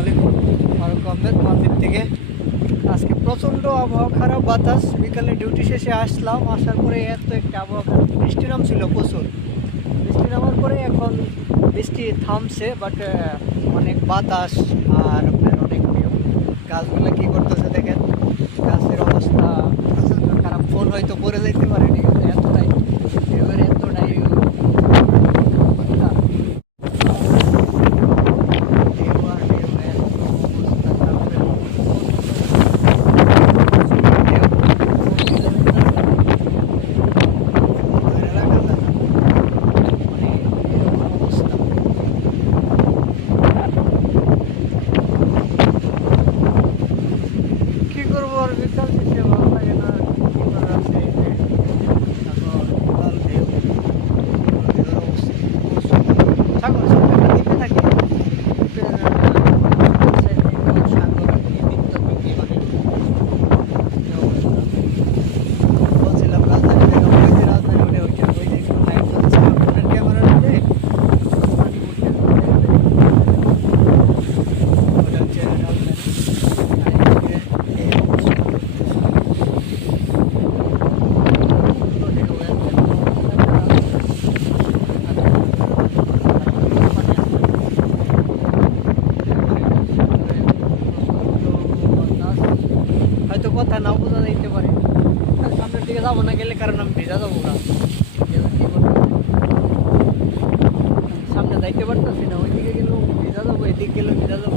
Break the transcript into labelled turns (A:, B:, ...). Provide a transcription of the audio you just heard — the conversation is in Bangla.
A: আলাইকুম ফারুক আহমেদ মালদ্বীপ থেকে। আজকে প্রচণ্ড আবহাওয়া খারাপ, বাতাস, বিকালে ডিউটি শেষে আসলাম, আসার পরে এত একটা আবহাওয়া খারাপ। বৃষ্টি নামছিল প্রচুর। বৃষ্টি নামার পরে এখন বৃষ্টি থামছে বাট অনেক বাতাস আর কথা নাও বোঝা যাইতে পারে। সামনের দিকে যাব না, গেলে কারণ আমি ভেজা যাব না সামনে যাইতে পারতেছি না, ওইদিকে গেলেও ভেজা যাব, এদিকে গেলেও ভেজা যাব।